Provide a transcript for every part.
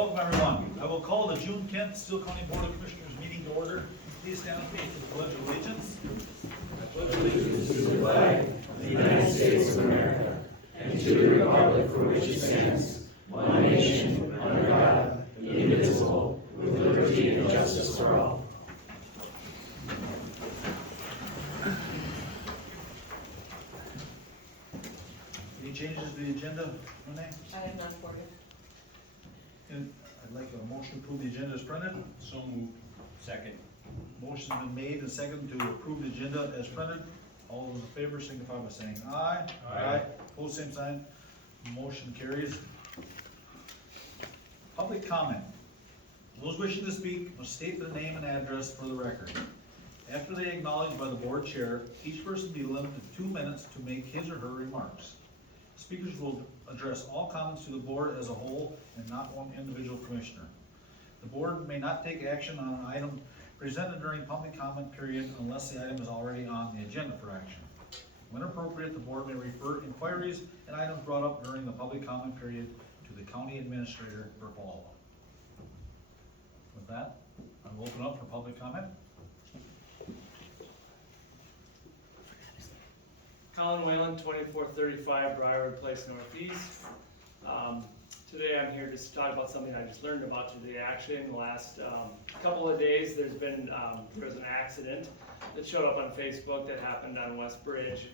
Welcome everyone. I will call the June 10th Steele County Board of Commissioners meeting to order. Please stand with me for the Pledge of Allegiance. I pledge allegiance to the flag of the United States of America and to the republic for which it stands, one nation, under God, indivisible, with liberty and justice for all. Any changes to the agenda, Renee? I have none for you. And I'd like a motion to approve the agenda as printed. So moved. Second. Motion's been made and seconded to approve the agenda as printed. All those in favor signify by saying aye. Aye. Opposed, same sign. Motion carries. Public comment. Those wishing to speak must state their name and address for the record. After they acknowledged by the board chair, each person be limited to 2 minutes to make his or her remarks. Speakers will address all comments to the board as a whole and not one individual commissioner. The board may not take action on an item presented during public comment period unless the item is already on the agenda for action. When appropriate, the board may refer inquiries and items brought up during the public comment period to the county administrator for follow-up. With that, I will open up for public comment. Colin Whalen, 2435 Briarwood Place Northeast. Today I'm here just to talk about something I just learned about today. Actually, in the last couple of days, there was an accident that showed up on Facebook that happened on West Bridge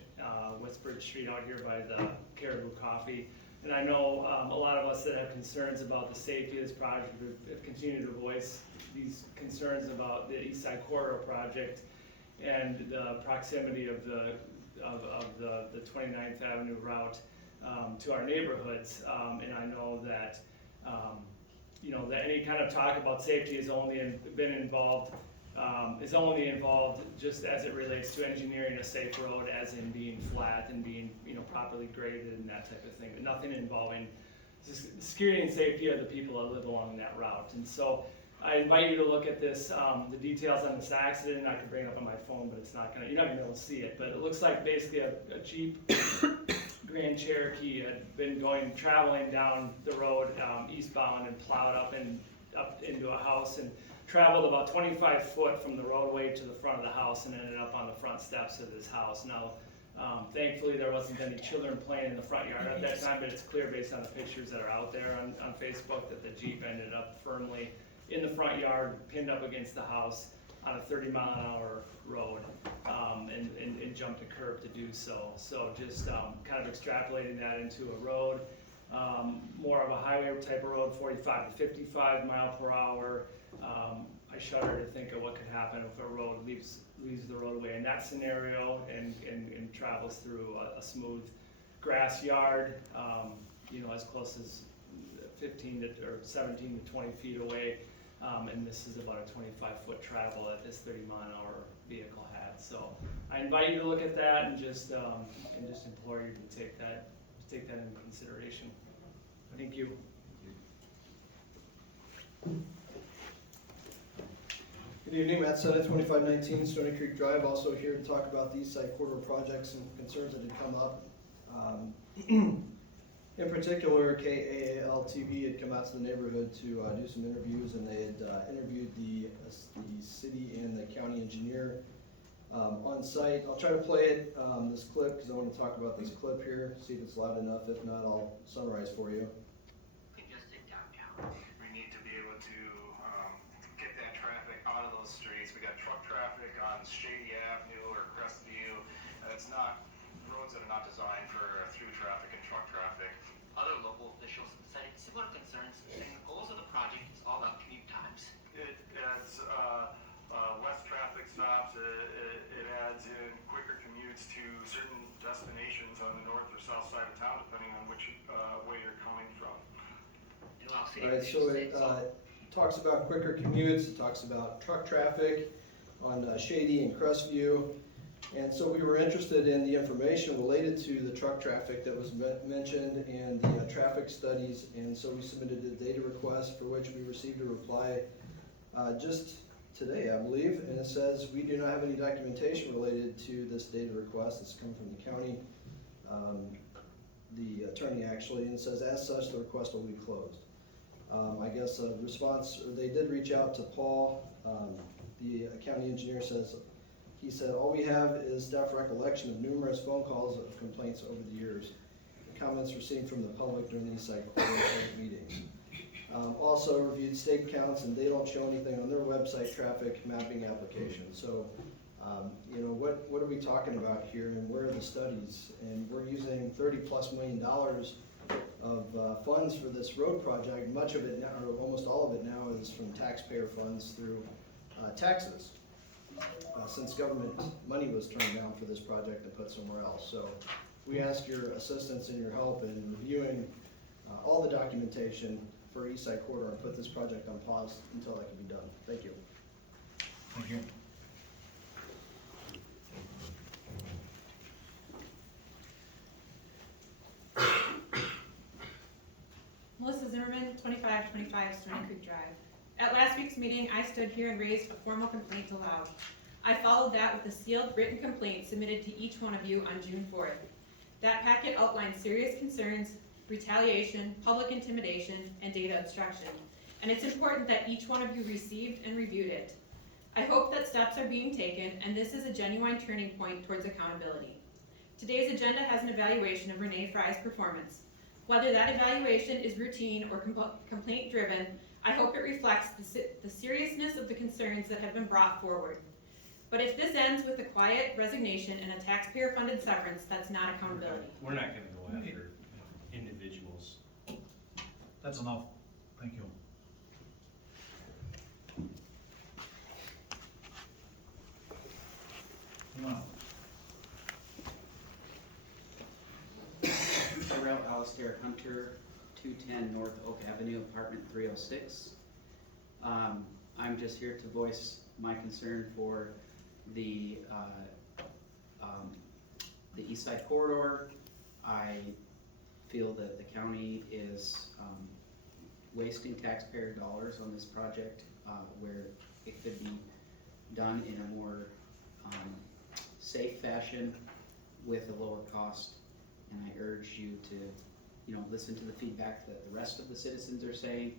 Street out here by the Caribou Coffee. And I know a lot of us that have concerns about the safety of this project have continued to voice these concerns about the East Side Corridor project and the proximity of the 29th Avenue route to our neighborhoods, and I know that that any kind of talk about safety has only been involved just as it relates to engineering a safe road, as in being flat and being properly graded and that type of thing, but nothing involving security and safety of the people that live along that route. And so I invite you to look at this, the details on this accident. I could bring it up on my phone, but you're not gonna be able to see it. But it looks like basically a Jeep Grand Cherokee had been traveling down the road eastbound and plowed up into a house and traveled about 25 foot from the roadway to the front of the house and ended up on the front steps of this house. Now, thankfully there wasn't any children playing in the front yard at that time, but it's clear based on the pictures that are out there on Facebook that the Jeep ended up firmly in the front yard, pinned up against the house on a 30-mile-an-hour road, and jumped a curb to do so. So just kind of extrapolating that into a road, more of a highway type of road, 45 to 55 mile per hour. I shudder to think of what could happen if a road leaves the roadway in that scenario and travels through a smooth grass yard, as close as 15 or 17 to 20 feet away. And this is about a 25-foot travel that this 30-mile-an-hour vehicle had. So I invite you to look at that and just implore you to take that into consideration. Thank you. Good evening, Matt Sennett, 2519 Stony Creek Drive, also here to talk about the East Side Corridor projects and concerns that had come up. In particular, KAAL TV had come out to the neighborhood to do some interviews, and they had interviewed the city and the county engineer on site. I'll try to play this clip because I want to talk about this clip here, see if it's loud enough. If not, I'll summarize for you. Congested downtown. We need to be able to get that traffic out of those streets. We got truck traffic on Shady Avenue or Crestview. It's not roads that are not designed for through traffic and truck traffic. Other local officials cited similar concerns, saying the goals of the project is all about commute times. It adds less traffic stops. It adds in quicker commutes to certain destinations on the north or south side of town, depending on which way you're coming from. All right, so it talks about quicker commutes, it talks about truck traffic on Shady and Crestview. And so we were interested in the information related to the truck traffic that was mentioned and the traffic studies, and so we submitted a data request for which we received a reply just today, I believe, and it says we do not have any documentation related to this data request. It's come from the county, the attorney actually, and it says as such the request will be closed. I guess a response, or they did reach out to Paul. The county engineer he said, all we have is staff recollection of numerous phone calls of complaints over the years. The comments received from the public during the Eastside Corridor meetings. Also reviewed state counts, and they don't show anything on their website traffic mapping application. So, you know, what are we talking about here, and where are the studies? And we're using $30+ million of funds for this road project. Much of it now, or almost all of it now, is from taxpayer funds through taxes. Since government money was turned down for this project and put somewhere else. So we ask your assistance and your help in reviewing all the documentation for Eastside Corridor and put this project on pause until that can be done. Thank you. Thank you. Melissa Zimmerman, 2525 Stony Creek Drive. At last week's meeting, I stood here and raised a formal complaint aloud. I followed that with a sealed written complaint submitted to each one of you on June 4th. That packet outlined serious concerns, retaliation, public intimidation, and data obstruction. And it's important that each one of you received and reviewed it. I hope that steps are being taken, and this is a genuine turning point towards accountability. Today's agenda has an evaluation of Renee Fry's performance. Whether that evaluation is routine or complaint-driven, I hope it reflects the seriousness of the concerns that have been brought forward. But if this ends with a quiet resignation and a taxpayer-funded severance, that's not accountability. We're not gonna go after individuals. That's enough. Thank you. Come on. Terrell Alistair Hunter, 210 North Oak Avenue, apartment 306. I'm just here to voice my concern for the Eastside Corridor. I feel that the county is wasting taxpayer dollars on this project where it could be done in a more safe fashion with a lower cost. And I urge you to, listen to the feedback that the rest of the citizens are saying.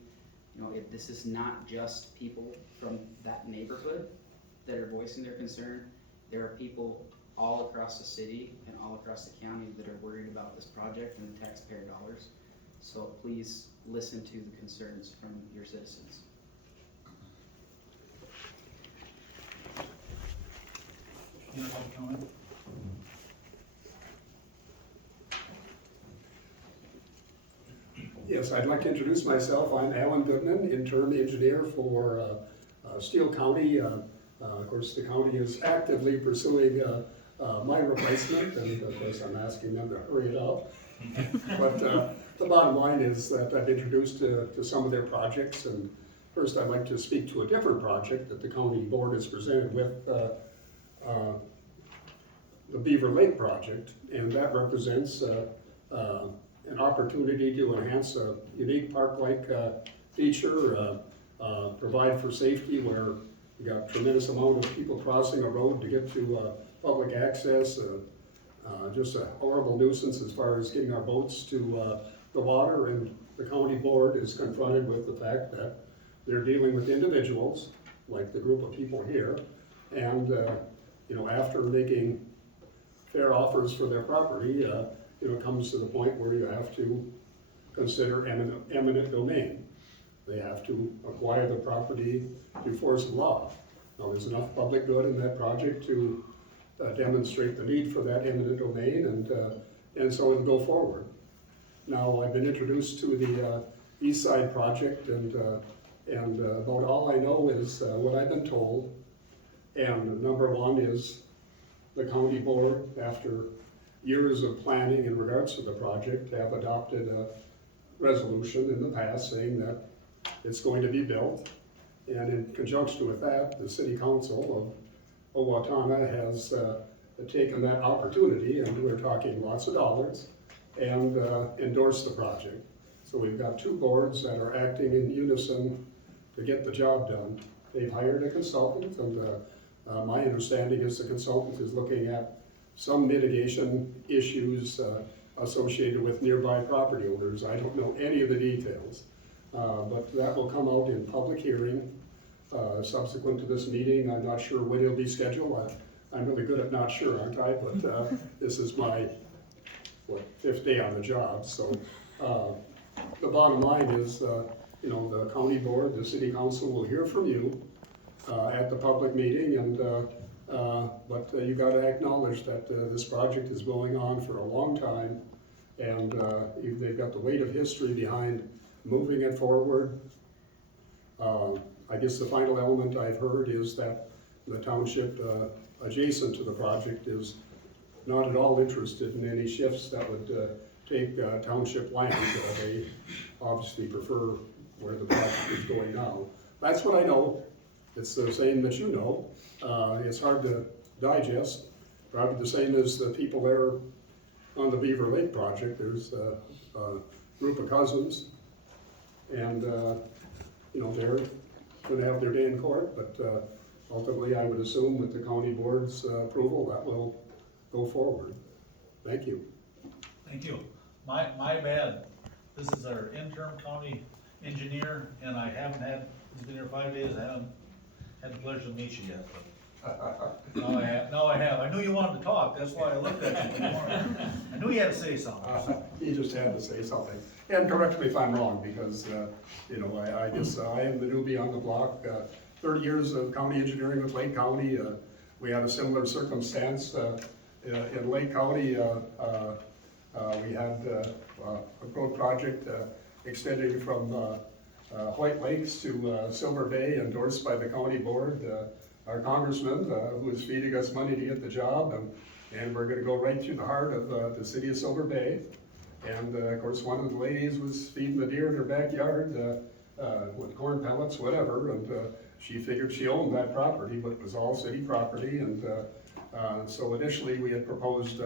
This is not just people from that neighborhood that are voicing their concern. There are people all across the city and all across the county that are worried about this project and the taxpayer dollars. So please listen to the concerns from your citizens. Any other public comment? Yes, I'd like to introduce myself. I'm Alan Goodman, interim engineer for Steele County. Of course, the county is actively pursuing my replacement, and of course, I'm asking them to hurry it up. But the bottom line is that I've introduced to some of their projects, and first I'd like to speak to a different project that the county board has presented with, the Beaver Lake project, and that represents an opportunity to enhance a unique park-like feature, provide for safety where you got tremendous amount of people crossing a road to get to public access, just a horrible nuisance as far as getting our boats to the water, and the county board is confronted with the fact that they're dealing with individuals, like the group of people here, and after making fair offers for their property, it comes to the point where you have to consider eminent domain. They have to acquire the property through force of law. Now, there's enough public good in that project to demonstrate the need for that eminent domain, and so it'll go forward. Now, I've been introduced to the East Side project, and about all I know is what I've been told. And number one is the county board, after years of planning in regards to the project, have adopted a resolution in the past saying that it's going to be built. And in conjunction with that, the city council of Owatonna has taken that opportunity, and we're talking lots of dollars, and endorsed the project. So we've got two boards that are acting in unison to get the job done. They've hired a consultant, and my understanding is the consultant is looking at some mitigation issues associated with nearby property owners. I don't know any of the details, But that will come out in public hearing subsequent to this meeting. I'm not sure when it'll be scheduled. I'm really good at not sure, aren't I? But this is my, fifth day on the job. So the bottom line is, you know, the county board, the city council will hear from you at the public meeting, and but you got to acknowledge that this project is going on for a long time, and they've got the weight of history behind moving it forward. I guess the final element I've heard is that the township adjacent to the project is not at all interested in any shifts that would take township land. They obviously prefer where the project is going now. That's what I know. It's the same that you know. It's hard to digest. Probably the same as the people there on the Beaver Lake project. There's a group of cousins, and you know, they're going to have their day in court, but ultimately I would assume with the county board's approval that will go forward. Thank you. Thank you. My bad. This is our interim county engineer, and I haven't had, he's been here 5 days, I haven't had the pleasure to meet you yet, but now I have. I knew you wanted to talk, that's why I looked at you. I knew you had to say something. He just had to say something. And correct me if I'm wrong, because, you know, I guess I am the newbie on the block. 30 years of county engineering with Lake County. We had a similar circumstance in Lake County. We had a road project extending from White Lakes to Silver Bay, endorsed by the county board. Our congressman, who is feeding us money to get the job, and we're going to go right through the heart of the city of Silver Bay. And of course, one of the ladies was feeding the deer in her backyard with corn pellets, whatever, and she figured she owned that property, but it was all city property. And so initially we had proposed,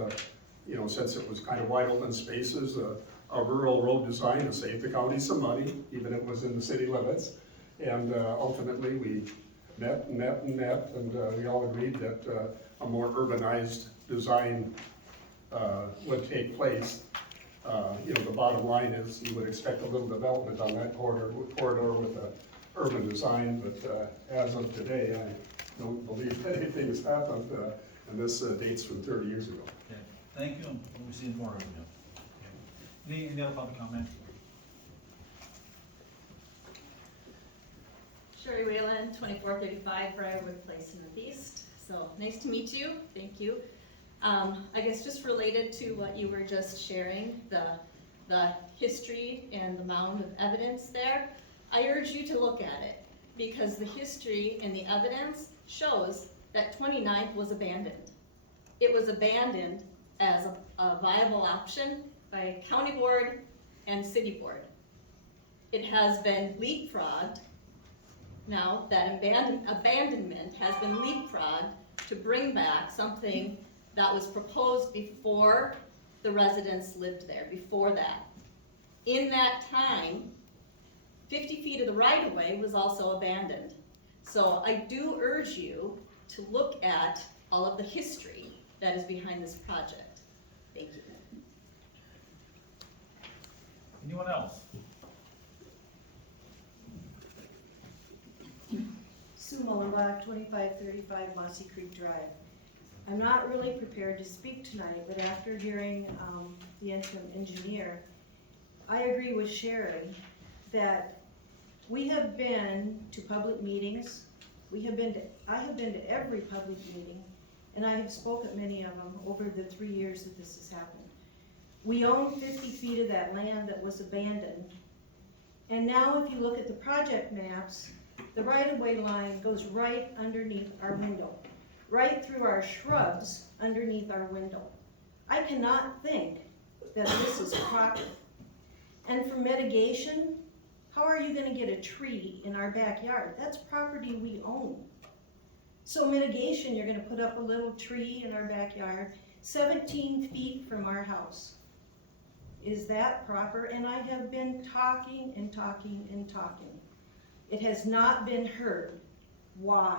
you know, since it was kind of wide open spaces, a rural road design to save the county some money, even if it was in the city limits. And ultimately we met, and we all agreed that a more urbanized design would take place. You know, the bottom line is you would expect a little development on that corridor with an urban design, but as of today, I don't believe anything has happened, and this dates from 30 years ago. Okay, thank you, and we'll see more of you. Okay. Any other public comment? Sherry Whalen, 2435 Briarwood Place Northeast. So nice to meet you. Thank you. I guess just related to what you were just sharing, the history and the mound of evidence there, I urge you to look at it, because the history and the evidence shows that 29th was abandoned. It was abandoned as a viable option by county board and city board. It has been leapfrogged. Now that abandonment has been leapfrogged to bring back something that was proposed before the residents lived there, before that. In that time, 50 feet of the right-of-way was also abandoned. So I do urge you to look at all of the history that is behind this project. Thank you. Anyone else? Sue Mullenbach, 2535 Mossy Creek Drive. I'm not really prepared to speak tonight, but after hearing the interim engineer, I agree with Sherry that we have been to public meetings. I have been to every public meeting, and I have spoken at many of them over the 3 years that this has happened. We own 50 feet of that land that was abandoned. And now if you look at the project maps, the right-of-way line goes right underneath our window, right through our shrubs underneath our window. I cannot think that this is proper. And for mitigation, how are you gonna get a tree in our backyard? That's property we own. So mitigation, you're gonna put up a little tree in our backyard, 17 feet from our house. Is that proper? And I have been talking and talking and talking. It has not been heard. Why?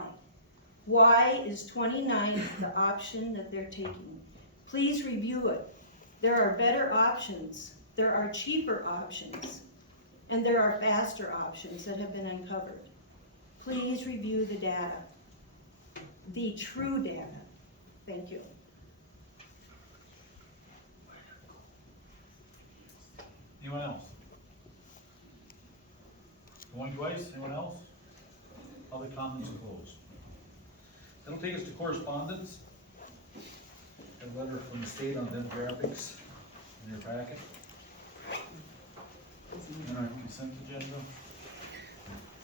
Why is 29 the option that they're taking? Please review it. There are better options. There are cheaper options. and there are faster options that have been uncovered. Please review the data, the true data. Thank you. Anyone else? Going twice, anyone else? Public comments closed. That'll take us to correspondence. A letter from the state on demographics in your packet. And our consent agenda.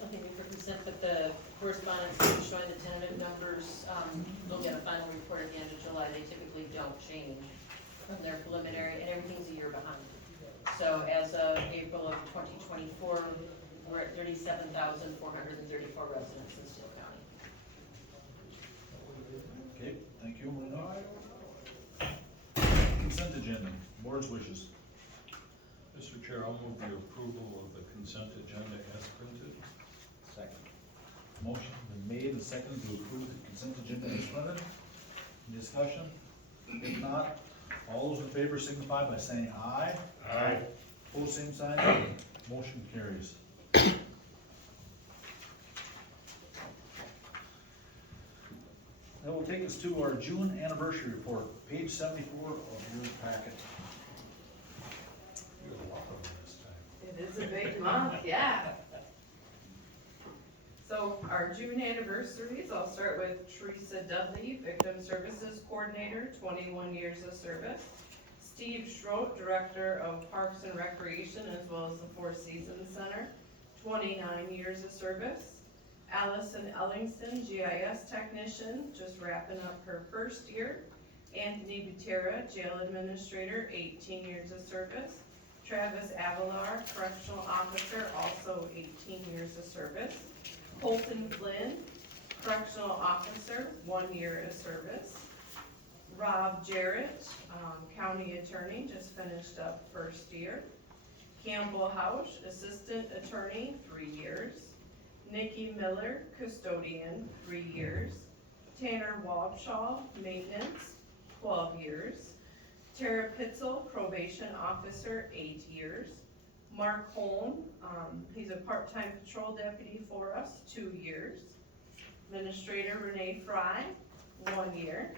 Okay, for consent, but the correspondence showing the tentative numbers, they'll get a final report at the end of July. They typically don't change from their preliminary, and everything's a year behind. So as of April of 2024, we're at 37,434 residents in Steele County. Okay, thank you, Marina. Consent agenda, board's wishes. Mr. Chair, I'll move the approval of the consent agenda as printed. Second. Motion been made and seconded to approve the consent agenda as printed. Any discussion? If not, all those in favor signify by saying aye. Aye. Pose same sign, motion carries. That will take us to our June anniversary report, page 74 of your packet. You have a lot of them this time. It is a big month, yeah. So our June anniversaries, I'll start with Teresa Dudley, Victim Services Coordinator, 21 years of service. Steve Schroet, Director of Parks and Recreation, as well as the Four Seasons Center, 29 years of service. Allison Ellingson, GIS Technician, just wrapping up her first year. Anthony Butera, Jail Administrator, 18 years of service. Travis Avalar, Correctional Officer, also 18 years of service. Colton Flynn, Correctional Officer, 1 year of service. Rob Jarrett, County Attorney, just finished up first year. Campbell Hausch, Assistant Attorney, 3 years. Nikki Miller, Custodian, 3 years. Tanner Wabshaw, Maintenance, 12 years. Tara Pitzel, Probation Officer, 8 years. Mark Holm, he's a part-time patrol deputy for us, 2 years. Administrator Renee Fry, 1 year.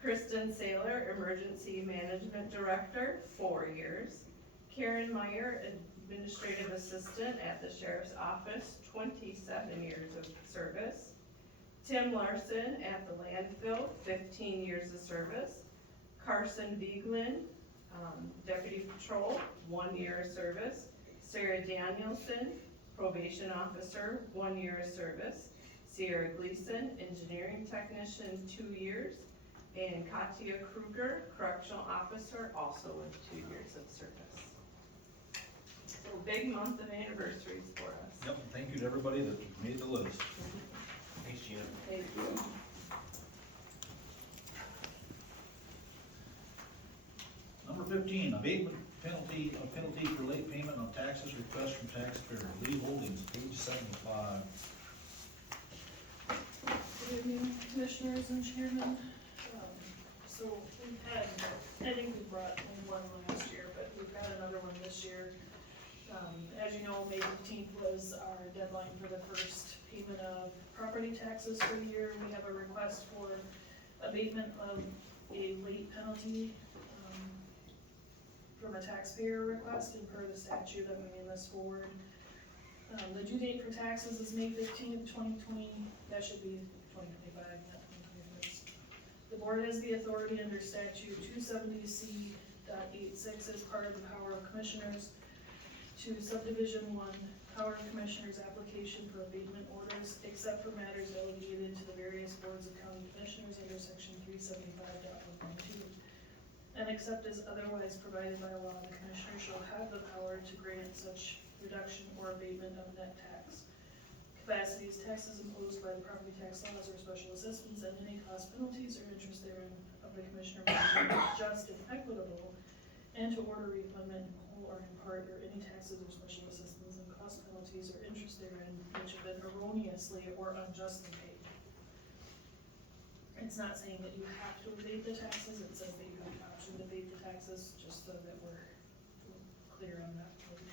Kristen Saylor, Emergency Management Director, 4 years. Karen Meyer, Administrative Assistant at the Sheriff's Office, 27 years of service. Tim Larson at the landfill, 15 years of service. Carson Bieglin, Deputy Patrol, 1 year of service. Sarah Danielson, Probation Officer, 1 year of service. Sierra Gleason, Engineering Technician, 2 years. And Katia Kruger, Correctional Officer, also with 2 years of service. So big month of anniversaries for us. Yep, thank you to everybody that made the list. Thanks, Gina. Thank you. Number 15, abatement penalty for late payment on taxes request from taxpayer. Lee Holdings, page 75. Good evening, Commissioners and Chairman. So we've had, I think we brought in one last year, but we've got another one this year. As you know, May 15th was our deadline for the first payment of property taxes for the year. We have a request for abatement of a late penalty from a taxpayer request, and per the statute, I'm bringing this forward. The due date for taxes is May 15th, 2020. That should be 2025, not 2026. The board has the authority under statute 270C.86 as part of the power of commissioners to subdivision 1, power of commissioners application for abatement orders, except for matters delegated to the various boards of county commissioners under section 375.112. And except as otherwise provided by law, the commissioner shall have the power to grant such reduction or abatement of net tax. Capacities, taxes imposed by the property tax laws or special assessments, and any cost, penalties, or interest therein of the commissioner may be just and equitable, and to order refundment in whole or in part, or any taxes or special assessments and cost, penalties, or interest therein which have been erroneously or unjustly paid. It's not saying that you have to abate the taxes, it says that you have the option to abate the taxes, just so that we're clear on that point.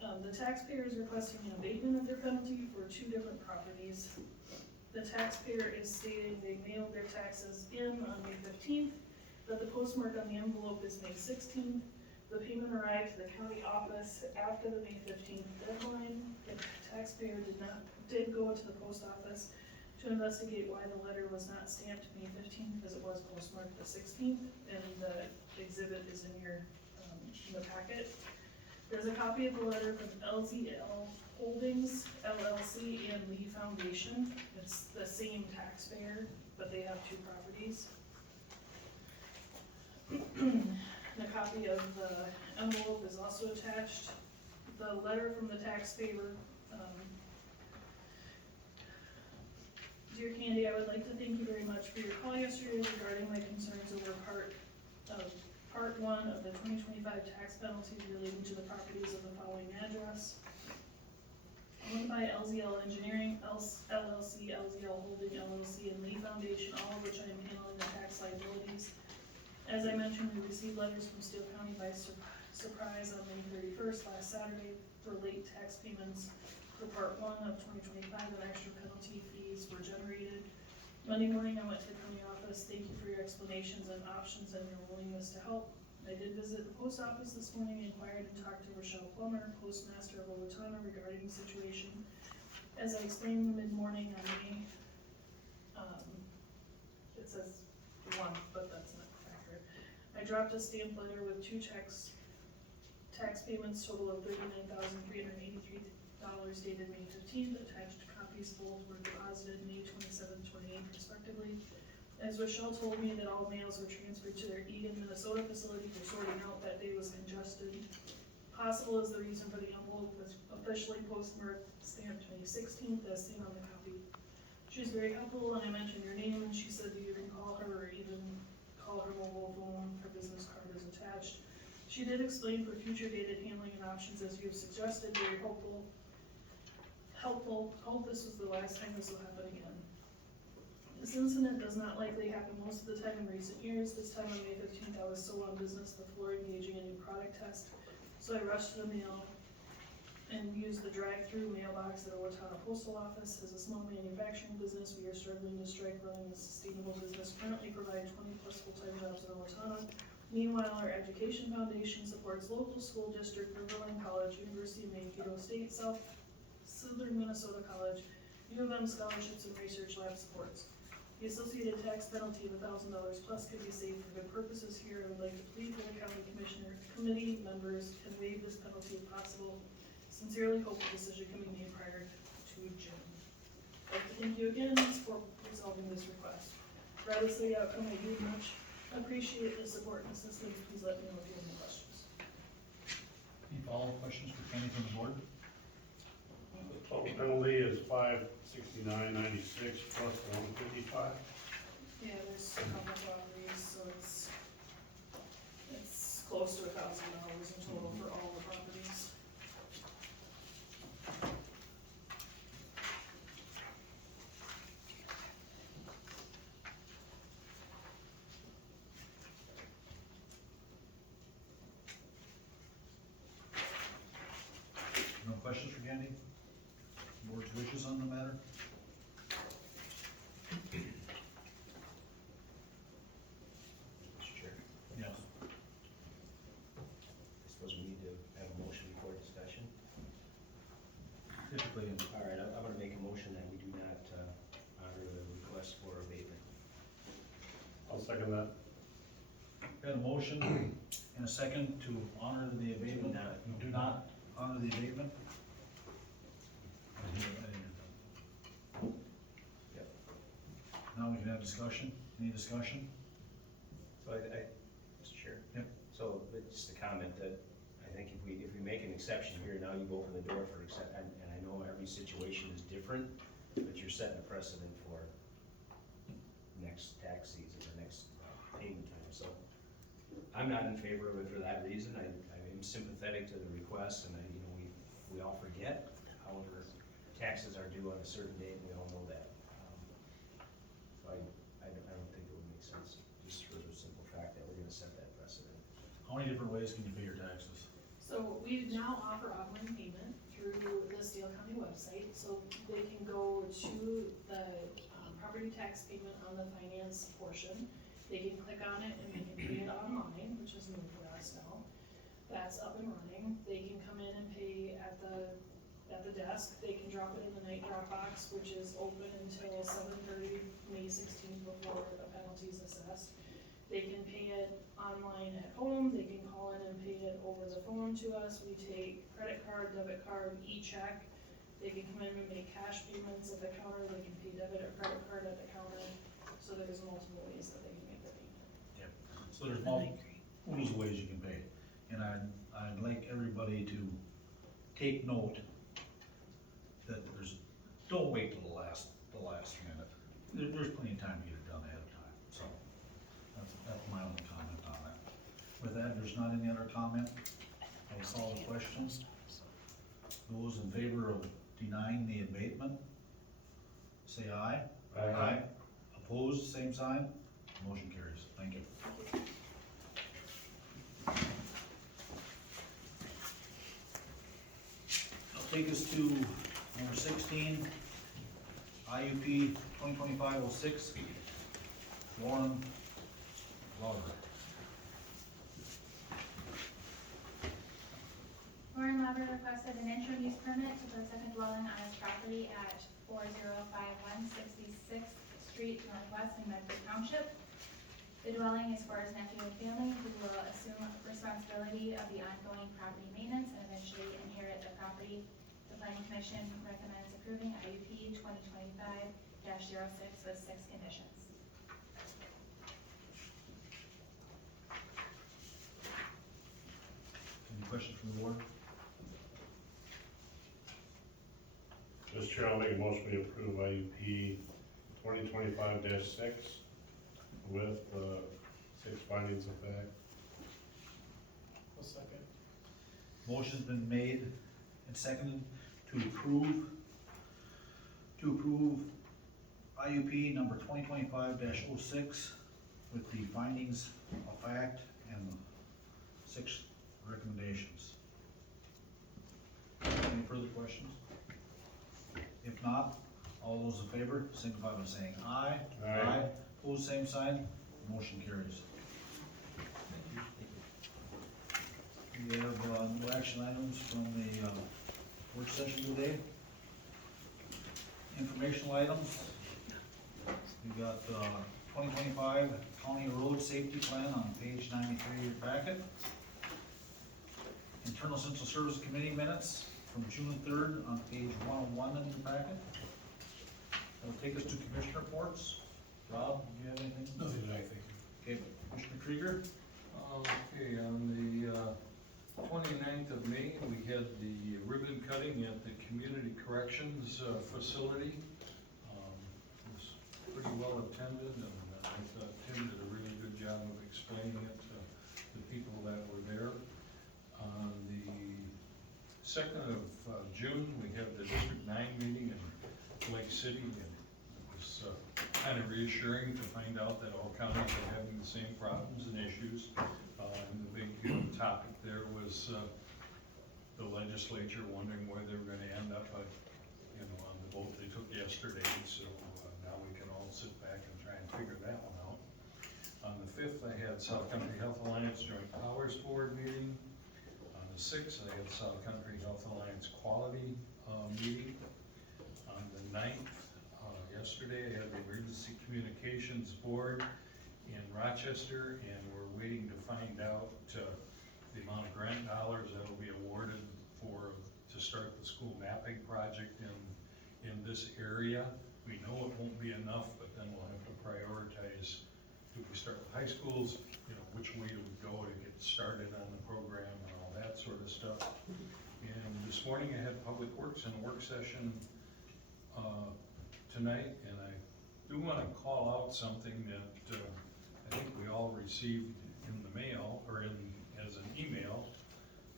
The taxpayer is requesting an abatement of their penalty for 2 different properties. The taxpayer is stating they mailed their taxes in on May 15th, that the postmark on the envelope is May 16th. The payment arrived to the county office after the May 15th deadline. The taxpayer did go to the post office to investigate why the letter was not stamped May 15th, because it was postmarked the 16th, and the exhibit is in the packet. There's a copy of the letter from LZL Holdings, LLC, and Lee Foundation. It's the same taxpayer, but they have 2 properties. A copy of the envelope is also attached. The letter from the taxpayer. Dear Candy, I would like to thank you very much for your call yesterday regarding my concerns over part 1 of the 2025 tax penalties relating to the properties of the following address. Owned by LZL Engineering, LLC, LZL Holding, LLC, and Lee Foundation, all of which I am handling the tax liabilities. As I mentioned, we received letters from Steele County by surprise on May 31st, last Saturday, for late tax payments for part 1 of 2025, and extra penalty fees were generated. Monday morning, I went to the county office. Thank you for your explanations and options and your willingness to help. I did visit the post office this morning, inquired and talked to Rochelle Plummer, postmaster of Owatonna, regarding the situation. As I explained in the mid-morning on May, it says 1, but that's not accurate. I dropped a stamped letter with 2 checks, tax payments total of $39,383 dated May 15th. Attached copies both were deposited May 27th, 28th respectively. As Rochelle told me that all mails were transferred to their Eagan, Minnesota facility for sorting out, that day was congested. Possible is the reason for the envelope was officially postmarked stamped May 16th as seen on the copy. She was very helpful, and I mentioned your name, and she said that you can call her or even call her mobile phone. Her business card is attached. She did explain for future dated handling and options as you have suggested. Very helpful. Hope this was the last time this will happen again. This incident does not likely happen most of the time in recent years. This time on May 15th, I was still on business before engaging a new product test, so I rushed to the mail and used the drive-through mailbox at Owatonna Postal Office. As a small manufacturing business, we are struggling to strike running a sustainable business. Currently provide 20 plus full-time jobs in Owatonna. Meanwhile, our education foundation supports local school district, Riverline College, University of Mankato State, Southern Minnesota College, U of M scholarships and research lab supports. The associated tax penalty of $1,000 plus could be saved for good purposes here. I would like to plead for the county committee members can waive this penalty if possible. Sincerely hope a decision can be made prior to June. I'd like to thank you again for resolving this request. Regardless of the outcome, I do much appreciate the support and assistance. Please let me know if you have any questions. Any follow-up questions for Kenny from the board? The total penalty is $569.96 plus $155. Yeah, there's a couple of properties, so it's close to $1,000 in total for all the properties. No questions for Candy? Board's wishes on the matter? Mr. Chair, Yes. I suppose we need to have a motion before discussion. Typically, All right, I'm gonna make a motion that we do not honor the request for abatement. I'll second that. got a motion and a second to honor the abatement. You do not honor the abatement? I didn't hear that. Yep. Now we can have discussion. Any discussion? So Mr. Chair? Yep. So, but just a comment that I think if we make an exception here, now you've opened the door for and I know every situation is different, but you're setting a precedent for next tax season or next payment time, so I'm not in favor of it for that reason. I am sympathetic to the request, and we all forget. However, taxes are due on a certain date, and we all know that. So I don't think it would make sense, just for the simple fact that we're gonna set that precedent. How many different ways can you pay your taxes? So we now offer online payment through the Steele County website, so they can go to the property tax payment on the finance portion. They can click on it and they can pay it online, which is new for us now. That's up and running. They can come in and pay at the desk. They can drop it in the night drop box, which is open until 7:30, May 16th, before a penalty is assessed. They can pay it online at home. They can call in and pay it over the phone to us. We take credit card, debit card, e-check. They can come in and make cash payments at the counter. They can pay debit or credit card at the counter. So there's multiple ways that they can make the payment. So there's multiple ways you can pay. And I'd like everybody to take note that don't wait till the last minute. There's plenty of time to get it done ahead of time, so that's my only comment on that. With that, there's not any other comment, I'll call the questions. Those in favor of denying the abatement, say aye. Aye. Opposed, same sign, motion carries, thank you. I'll take us to number 16, IUP 2025-06, Lauren Lauder. Lauren Lauber requested an interim use permit to put a second dwelling on his property at 4051 66th Street Northwest in Medford Township. The dwelling is for his nephew and family who will assume responsibility of the ongoing property maintenance and eventually inherit the property. The Planning Commission recommends approving IUP 2025-06 with 6 conditions. Any questions from the board? Mr. Chair, I'll make a motion to approve IUP 2025-6 with 6 findings of fact. A second. Motion's been made and seconded to approve IUP number 2025-06 with the findings of fact and 6 recommendations. Any further questions? If not, all those in favor signify by saying aye. Aye. Opposed, same sign, motion carries. We have no action items from the work session today. Informational items. We got 2025 County Road Safety Plan on page 93 of your packet. Internal Central Service Committee minutes from June 3rd on page 101 in your packet. That'll take us to commissioner reports. Rob, do you have anything? Nothing that I think. Okay, Commissioner Krieger? Okay, on the 29th of May, we had the ribbon cutting at the Community Corrections Facility. It was pretty well attended, and I thought Tim did a really good job of explaining it to the people that were there. On the 2nd of June, we have the District 9 meeting in Lake City, and it was kind of reassuring to find out that all counties are having the same problems and issues. And the big topic there was the legislature wondering where they were going to end up, on the vote they took yesterday. So now we can all sit back and try and figure that one out. On the 5th, I had South Country Health Alliance Joint Powers Board meeting. On the 6th, I had South Country Health Alliance Quality meeting. On the 9th, yesterday, I had the Emergency Communications Board in Rochester, and we're waiting to find out the amount of grant dollars that will be awarded to start the school mapping project in this area. We know it won't be enough, but then we'll have to prioritize. Do we start with high schools? Which way do we go to get started on the program and all that sort of stuff. And this morning I had Public Works in a work session tonight, and I do want to call out something that I think we all received in the mail, or as an email,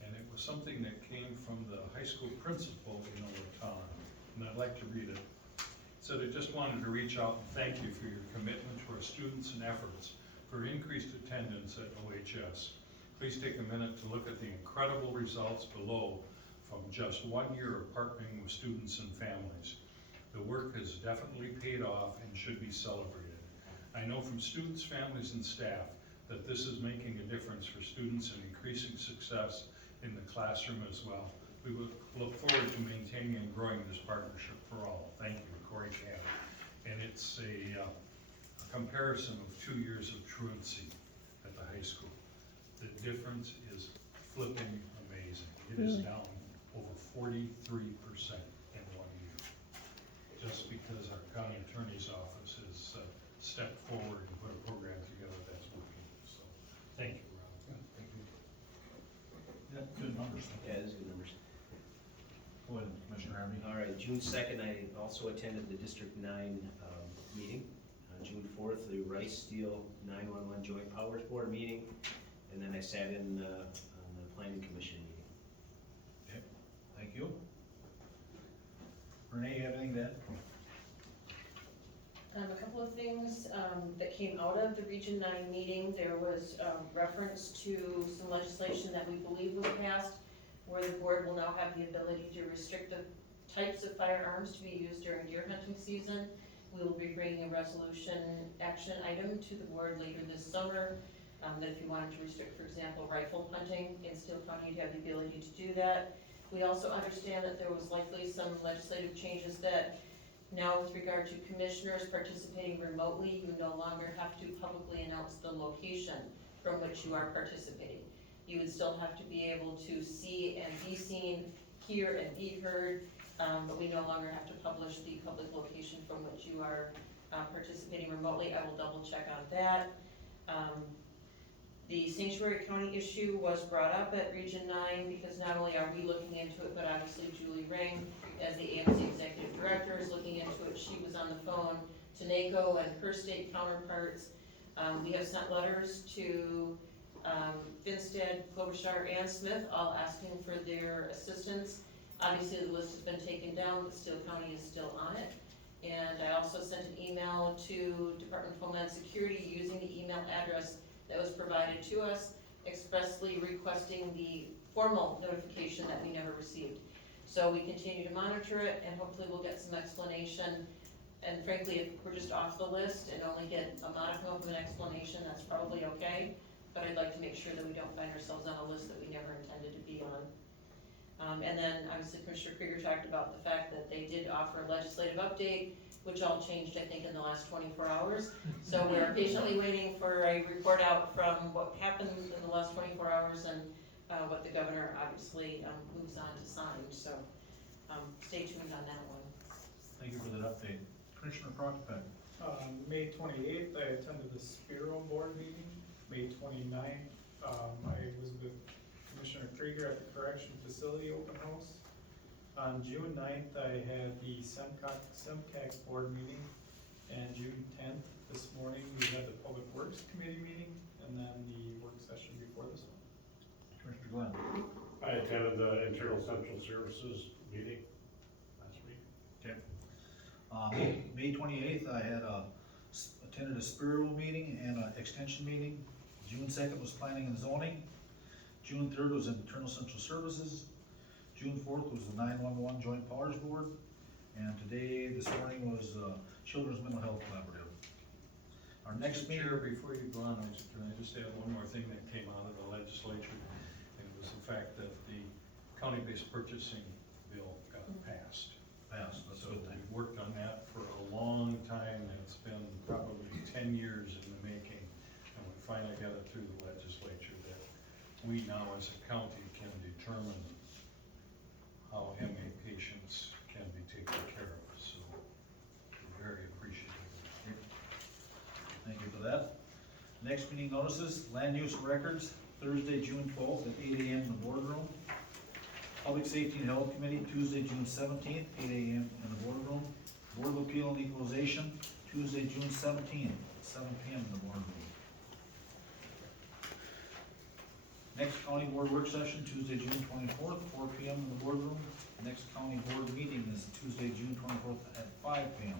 and it was something that came from the high school principal in Owatonna, and I'd like to read it. It said, I just wanted to reach out and thank you for your commitment to our students and efforts for increased attendance at OHS. Please take a minute to look at the incredible results below from just 1 year of partnering with students and families. The work has definitely paid off and should be celebrated. I know from students, families, and staff that this is making a difference for students and increasing success in the classroom as well. We look forward to maintaining and growing this partnership for all. Thank you, Corey Camp. And it's a comparison of 2 years of truancy at the high school. The difference is flipping amazing. It is down over 43% in 1 year. Just because our county attorney's office has stepped forward and put a program together that's working. So, thank you, Rob. Thank you. Yeah, good numbers. Yeah, it is good numbers. Go ahead, Commissioner Harvey. All right, June 2nd, I also attended the District 9 meeting. June 4th, the Rice Steele 911 Joint Powers Board meeting. And then I sat in on the Planning Commission meeting. Okay, thank you. Renee, you have anything to add? A couple of things that came out of the Region 9 meeting. There was reference to some legislation that we believe was passed, where the board will now have the ability to restrict the types of firearms to be used during deer hunting season. We will be bringing a resolution action item to the board later this summer, that if you wanted to restrict, for example, rifle hunting in Steele County, you'd have the ability to do that. We also understand that there was likely some legislative changes that now with regard to commissioners participating remotely, you no longer have to publicly announce the location from which you are participating. You would still have to be able to see and be seen, hear and be heard, but we no longer have to publish the public location from which you are participating remotely. I will double check on that. The sanctuary county issue was brought up at Region 9 because not only are we looking into it, but obviously Julie Ring, as the AMC Executive Director, is looking into it. She was on the phone to NACO and her state counterparts. We have sent letters to Finstead, Klobuchar, and Smith, all asking for their assistance. Obviously the list has been taken down, but Steele County is still on it. And I also sent an email to Department of Homeland Security using the email address that was provided to us, expressly requesting the formal notification that we never received. So we continue to monitor it, and hopefully we'll get some explanation. And frankly, if we're just off the list and only get a modicum of an explanation, that's probably okay. But I'd like to make sure that we don't find ourselves on a list that we never intended to be on. And then obviously Commissioner Krieger talked about the fact that they did offer a legislative update, which all changed, I think, in the last 24 hours. So we're patiently waiting for a report out from what happened in the last 24 hours and what the governor obviously moves on to sign. So stay tuned on that one. Thank you for that update. Commissioner Crockett. May 28th, I attended the Spiro board meeting. May 29th, I was with Commissioner Krieger at the correction facility open house. On June 9th, I had the SEMCAC board meeting, and June 10th, this morning, we had the Public Works Committee meeting, and then the work session before this one. Commissioner Glenn. I attended the Internal Central Services meeting last week. Okay. May 28th, I had attended a Spiro meeting and an extension meeting. June 2nd was planning and zoning. June 3rd was Internal Central Services. June 4th was the 911 Joint Powers Board. And today, this morning, was Children's Mental Health Collaborative. Our next meeting. Chair, before you go on, can I just add one more thing that came out of the legislature? And it was the fact that the county-based purchasing bill got passed. That's So a good thing. we've worked on that for a long time. It's been probably 10 years in the making. And we finally got it through the legislature that we now as a county can determine how MA patients can be taken care of. So we're very appreciative. Thank you for that. Next meeting notices, land use records, Thursday, June 12th at 8 a.m. in the boardroom. Public Safety and Health Committee, Tuesday, June 17th, 8 a.m. in the boardroom. Board of Appeal and Equalization, Tuesday, June 17th, 7 p.m. in the boardroom. Next county board work session, Tuesday, June 24th, 4 p.m. in the boardroom. Next county board meeting is Tuesday, June 24th at 5 p.m.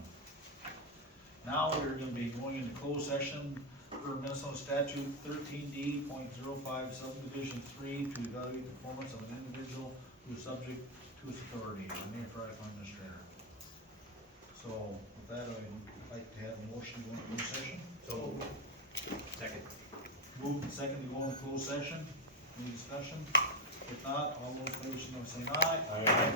Now we're going to be going into closed session per Minnesota statute 13D.05 subdivision 3 to evaluate the performance of an individual who is subject to its authority. I may try to find this there. So with that, I'd like to have a motion to go into closed session. So, second. Moved and second to go into closed session. Any discussion? If not, all those in favor, signify by saying aye. Aye.